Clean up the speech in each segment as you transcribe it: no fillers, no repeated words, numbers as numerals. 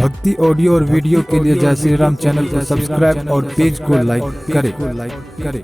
भक्ति ऑडियो और वीडियो के लिए जय श्री राम चैनल को सब्सक्राइब और पेज को लाइक करें।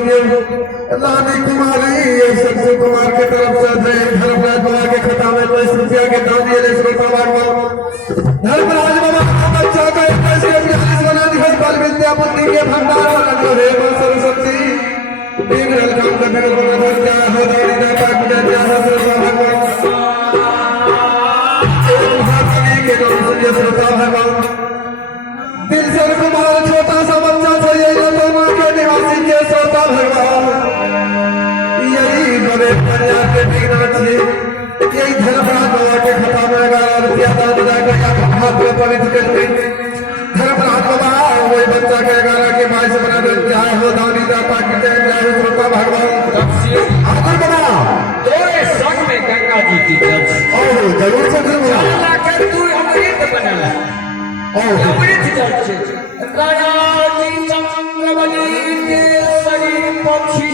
रानी कुमारी सबसे कुमार के तरफ से धर्मराज बाबा के खता में 20 रुपया के दान दिए धर्मराज बाबा का बच्चा का 21 वाला दिवस बाल विद्या बुद्धि के भंडार वाला हे सरस्वती दिन रलकाम करने को नगर क्या हो दानी दाता पूजा क्या हो भगवान के नाम से श्रोता भगवान दिल सर कुमार छोटा सा बच्चा से ये तो मां के निवासी के श्रोता भगवान यही बड़े प्रजा के टिकना यही धर्मराज बाबा के खता में 11 रुपया दान जाकर हाथ में पवित्र करते धर्मराज बाबा वही बच्चा के 11 के माय से बना देते चाहे हो दानी दाता की जय जय हो श्रोता भगवान आकर बाबा तोरे संग में गंगा जी की जल ओ जरूर से जरूर लाकर तू अमृत बनला अमृत जल से राजा जी चंद्रवली के शरीर पक्षी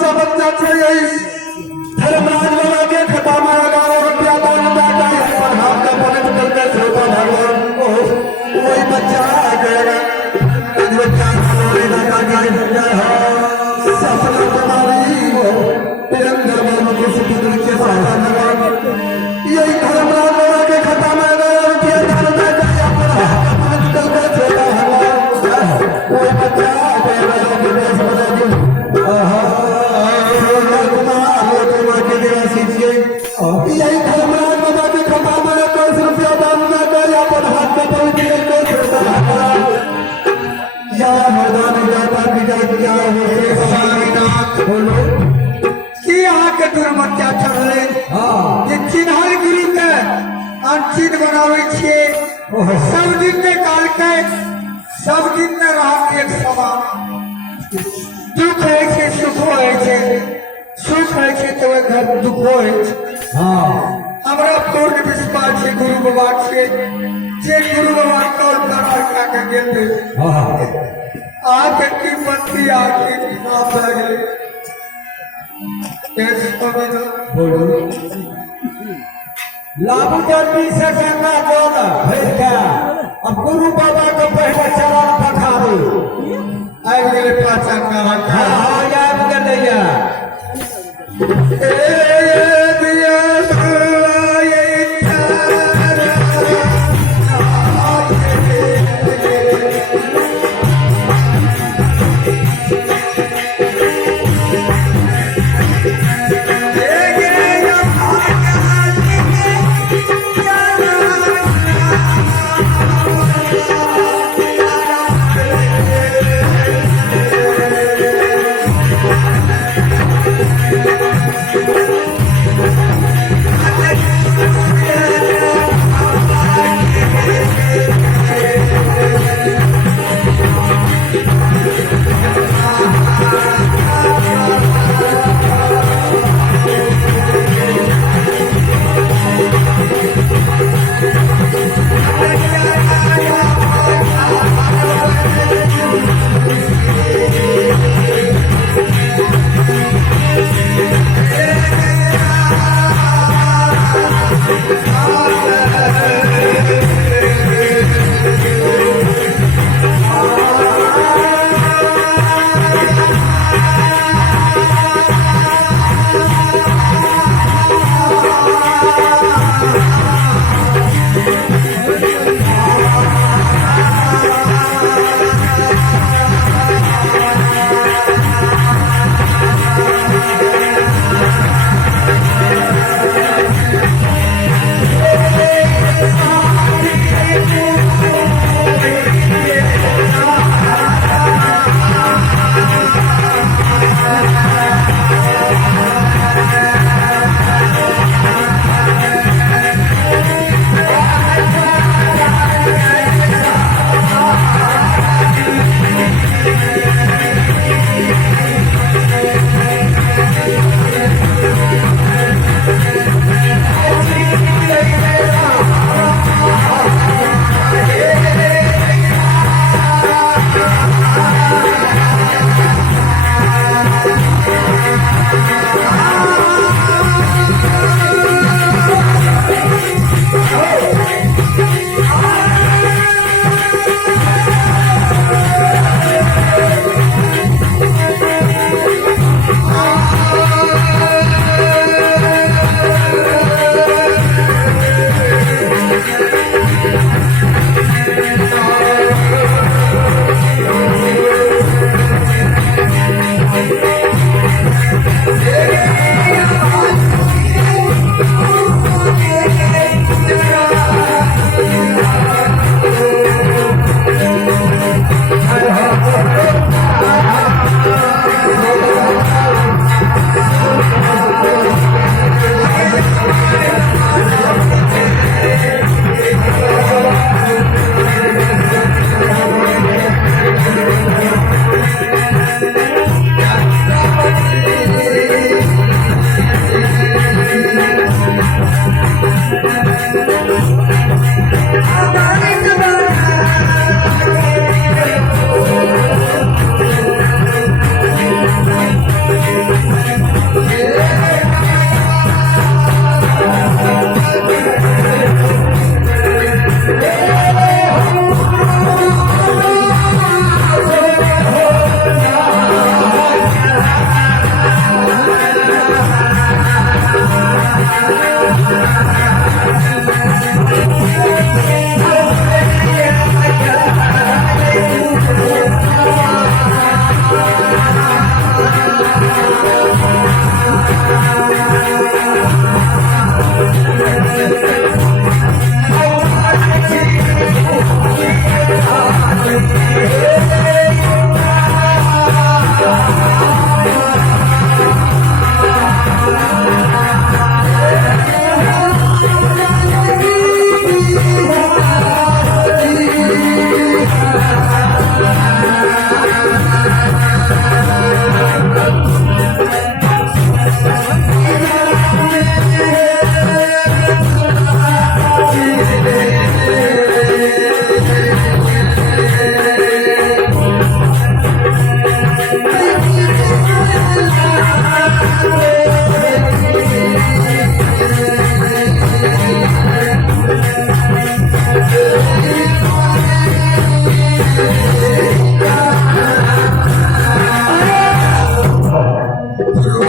सा बच्चा छे धर्मराज बाबा के खता में 11 रुपया दान दाता है पर हाथ का पलट करके छोटा भगवान को वही बच्चा आ गया इस बच्चा हमारे लगा गाय बन गया सपना तुम्हारी वो तिरंगा बाबा के सुपुत्र के सहारा भगवान यही धर्मराज बाबा के खता में 11 रुपया दान दाता है पर हाथ का पलट करके छोटा भगवान वही बच्चा आ गया विदेश बना दी यही धर्मराज बाबा के खता में 10 रुपया दान न कर अपन हाथ का पवित्र करके छोटा या मैदान जाता विजय किया हो स्वामीनाथ बोलो कि यहाँ के दुर्मत्या चढ़ले जे चिन्हल गुरु के अनचिन बनावे छे सब दिन में काल के सब दिन में रात एक समान दुख है छे सुख है छे सुख है छे तो घर दुख है हमरा पूर्ण विश्वास है गुरु बाबा से जे गुरु बाबा कॉल कर के गेल आके की पत्ती आके नाम लगे कैसे पवित्र बोलो लाभ गर्मी से गंगा जोड़ा भर गया अब गुरु बाबा को पहले चरण पठारो आए गेले पाचा का रखा हाँ याद कर लिया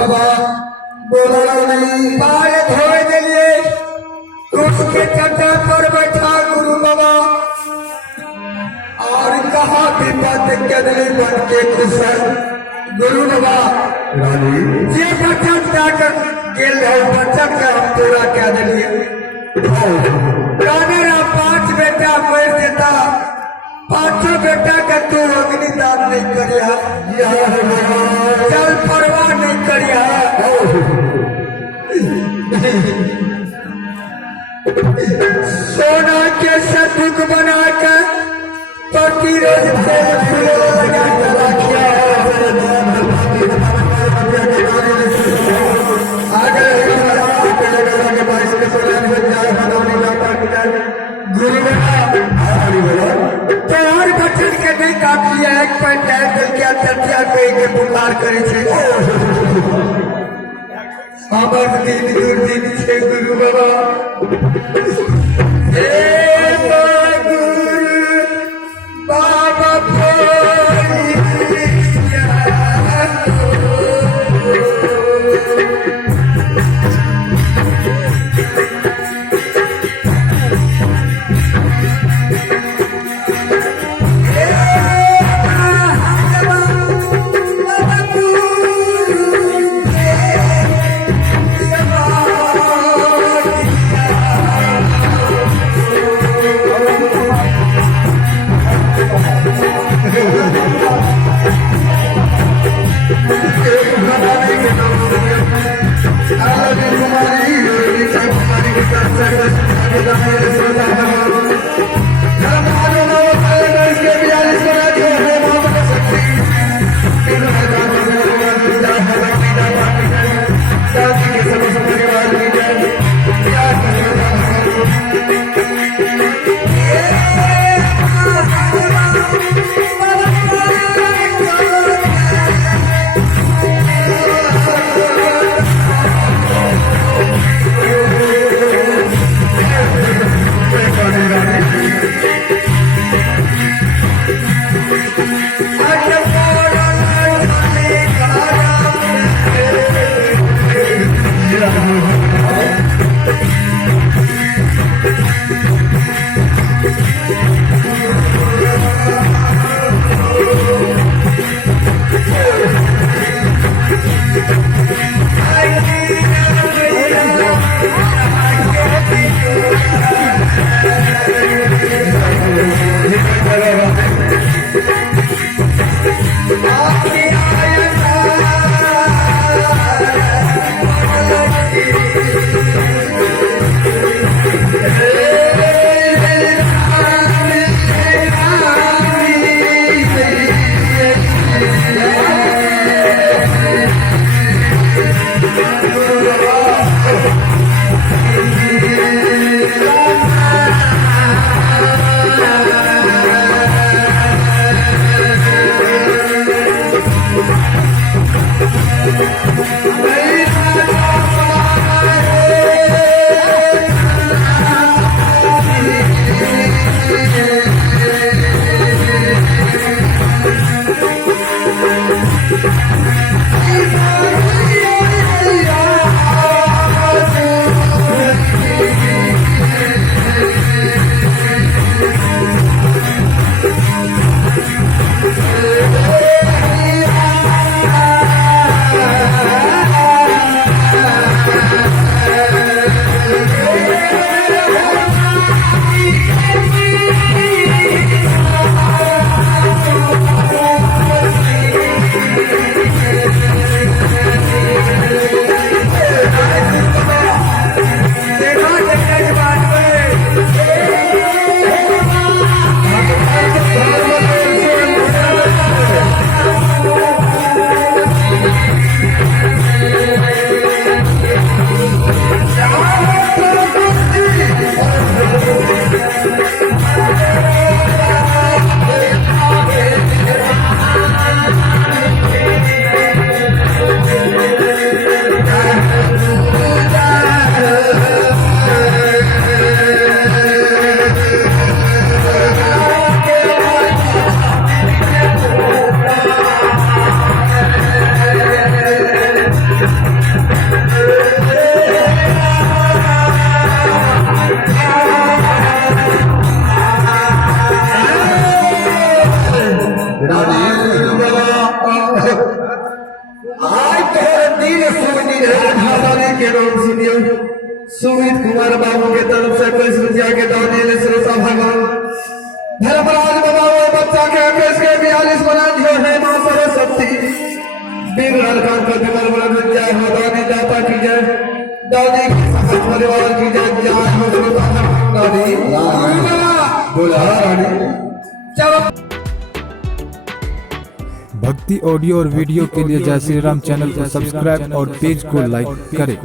बाबा बोला नहीं पाए धोए दिलिए उसके चट्टा पर बैठा गुरु बाबा और कहा विपद कदली बन के खुश है गुरु बाबा रानी जे बचत जाकर गेल है बचत का हम पूरा कह दिलिए रानी 5 बेटा मर देता 5 बेटा का तू अग्निदान नहीं करिया चल परवाह नहीं करिया सोना के सदुक बना कर पति रोज तेल फूलों लगा कर रखिया तोहर बचन के नहीं काट लिया 1 पैंट दिल के चर्चा पे के पुकार करे छे हमर दिन दुर्दिन छे गुरु बाबा हे गुरु बाबा भादानी के नाम सुनियो सुमित कुमार बाबू के तरफ से 21 रुपया के दाने ले श्रोता भगवान धर्मराज बाबा वो बच्चा के 21 के 42 बना दियो है मां सरस्वती बीर लड़का को विमल बना जय हो दानी दाता की जय दादी की समस्त परिवार की जय जय हो श्रोता भगवान दादी बोला रानी चलो भक्ति ऑडियो और वीडियो के लिए जय श्री राम चैनल को सब्सक्राइब और पेज को लाइक करें।